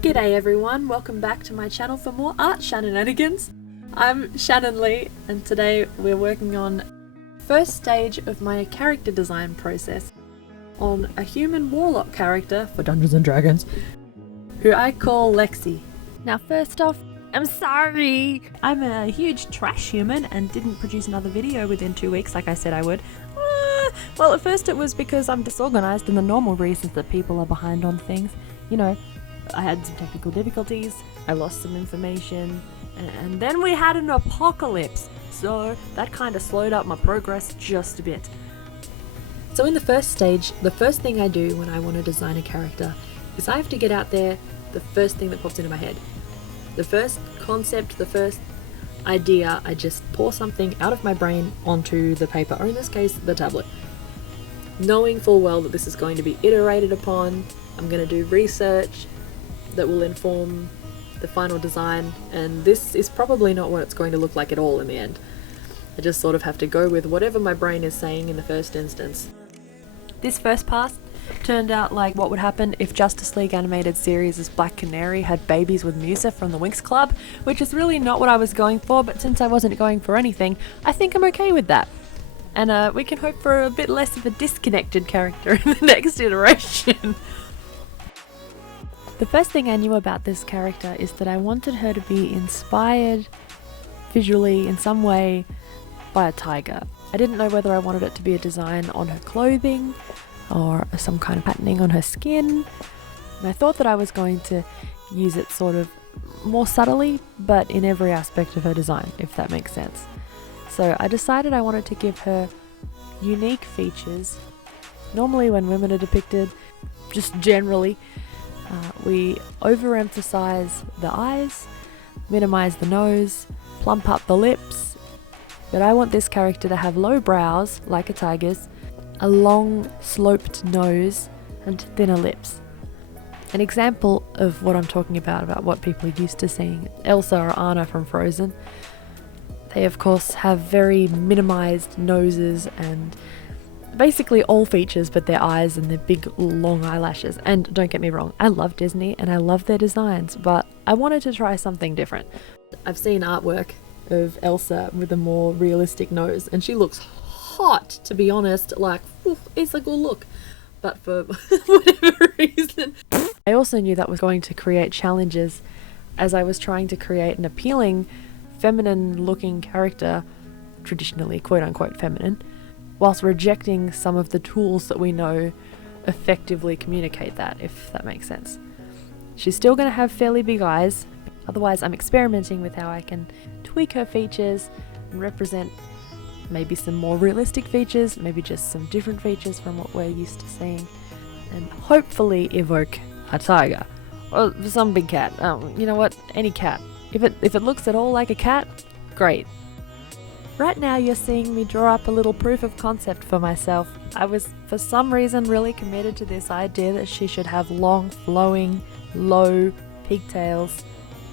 G'day everyone, welcome back to my channel for more art shenanigans. I'm Shannon Lee and today we're working on first stage of my character design process on a human warlock character for Dungeons & Dragons who I call Lexi. Now first off, I'm sorry! I'm a huge trash human and didn't produce another video within 2 weeks like I said I would. Well, at first it was because I'm disorganised and the normal reasons that people are behind on things. You know, I had some technical difficulties, I lost some information, and then we had an apocalypse, so that kind of slowed up my progress just a bit. So in the first stage, the first thing I do when I want to design a character is I have to get out there the first thing that pops into my head. The first concept, the first idea, I just pour something out of my brain onto the paper, or in this case, the tablet. Knowing full well that this is going to be iterated upon, I'm going to do research that will inform the final design, and this is probably not what it's going to look like at all in the end. I just sort of have to go with whatever my brain is saying in the first instance. This first pass turned out like what would happen if Justice League animated series' Black Canary had babies with Musa from the Winx Club, which is really not what I was going for, but since I wasn't going for anything, I think I'm okay with that. And we can hope for a bit less of a disconnected character in the next iteration. The first thing I knew about this character is that I wanted her to be inspired visually in some way by a tiger. I didn't know whether I wanted it to be a design on her clothing or some kind of patterning on her skin, and I thought that I was going to use it sort of more subtly but in every aspect of her design, if that makes sense. So I decided I wanted to give her unique features. Normally when women are depicted, just generally, we overemphasize the eyes, minimize the nose, plump up the lips, but I want this character to have low brows, like a tiger's, a long sloped nose, and thinner lips. An example of what I'm talking about what people are used to seeing, Elsa or Anna from Frozen. They of course have very minimized noses and basically all features but their eyes and their big long eyelashes. And don't get me wrong, I love Disney and I love their designs, but I wanted to try something different. I've seen artwork of Elsa with a more realistic nose and she looks hot, to be honest. Like, it's a good look, but for whatever reason. I also knew that was going to create challenges as I was trying to create an appealing feminine looking character, traditionally quote unquote feminine, whilst rejecting some of the tools that we know effectively communicate that, if that makes sense. She's still going to have fairly big eyes, otherwise I'm experimenting with how I can tweak her features and represent maybe some more realistic features, maybe just some different features from what we're used to seeing, and hopefully evoke a tiger, or some big cat. You know what, any cat. If it looks at all like a cat, great. Right now you're seeing me draw up a little proof of concept for myself. I was for some reason really committed to this idea that she should have long flowing low pigtails,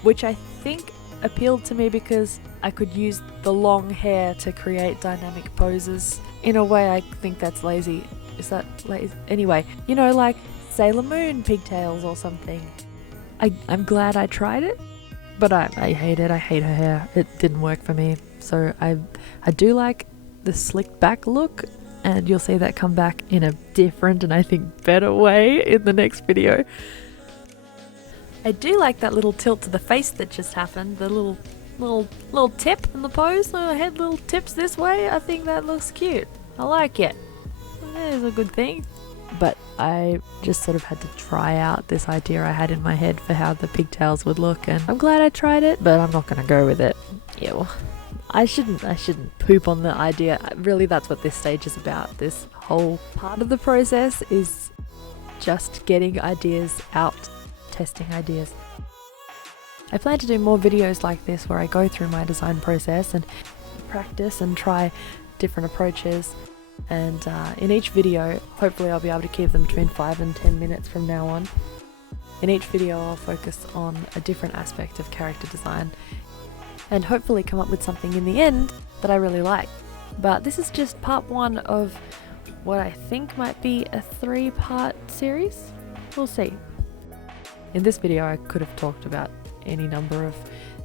which I think appealed to me because I could use the long hair to create dynamic poses. In a way I think that's lazy. Is that lazy? Anyway, you know, like Sailor Moon pigtails or something. I'm glad I tried it, but I hate it. I hate her hair. It didn't work for me. So I do like the slicked back look, and you'll see that come back in a different and I think better way in the next video. I do like that little tilt to the face that just happened, the little tip in the pose, the head little tips this way. I think that looks cute. I like it. That is a good thing. But I just sort of had to try out this idea I had in my head for how the pigtails would look, and I'm glad I tried it, but I'm not gonna go with it. Ew. I shouldn't poop on the idea. Really, that's what this stage is about. This whole part of the process is just getting ideas out, testing ideas. I plan to do more videos like this where I go through my design process and practice and try different approaches, and in each video, hopefully I'll be able to keep them between 5 and 10 minutes from now on. In each video I'll focus on a different aspect of character design and hopefully come up with something in the end that I really like. But this is just part 1 of what I think might be a 3-part series. We'll see. In this video I could have talked about any number of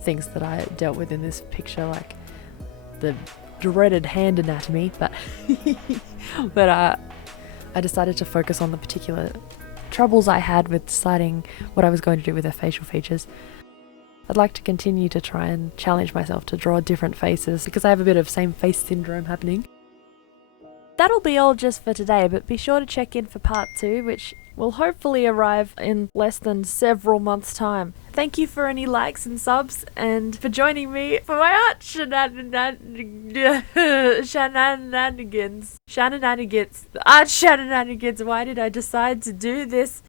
things that I dealt with in this picture, like the dreaded hand anatomy, but I decided to focus on the particular troubles I had with deciding what I was going to do with her facial features. I'd like to continue to try and challenge myself to draw different faces because I have a bit of same face syndrome happening. That'll be all just for today, but be sure to check in for part 2, which will hopefully arrive in less than several months' time. Thank you for any likes and subs, and for joining me for my art shenanigans. Art shenanigans. Why did I decide to do this?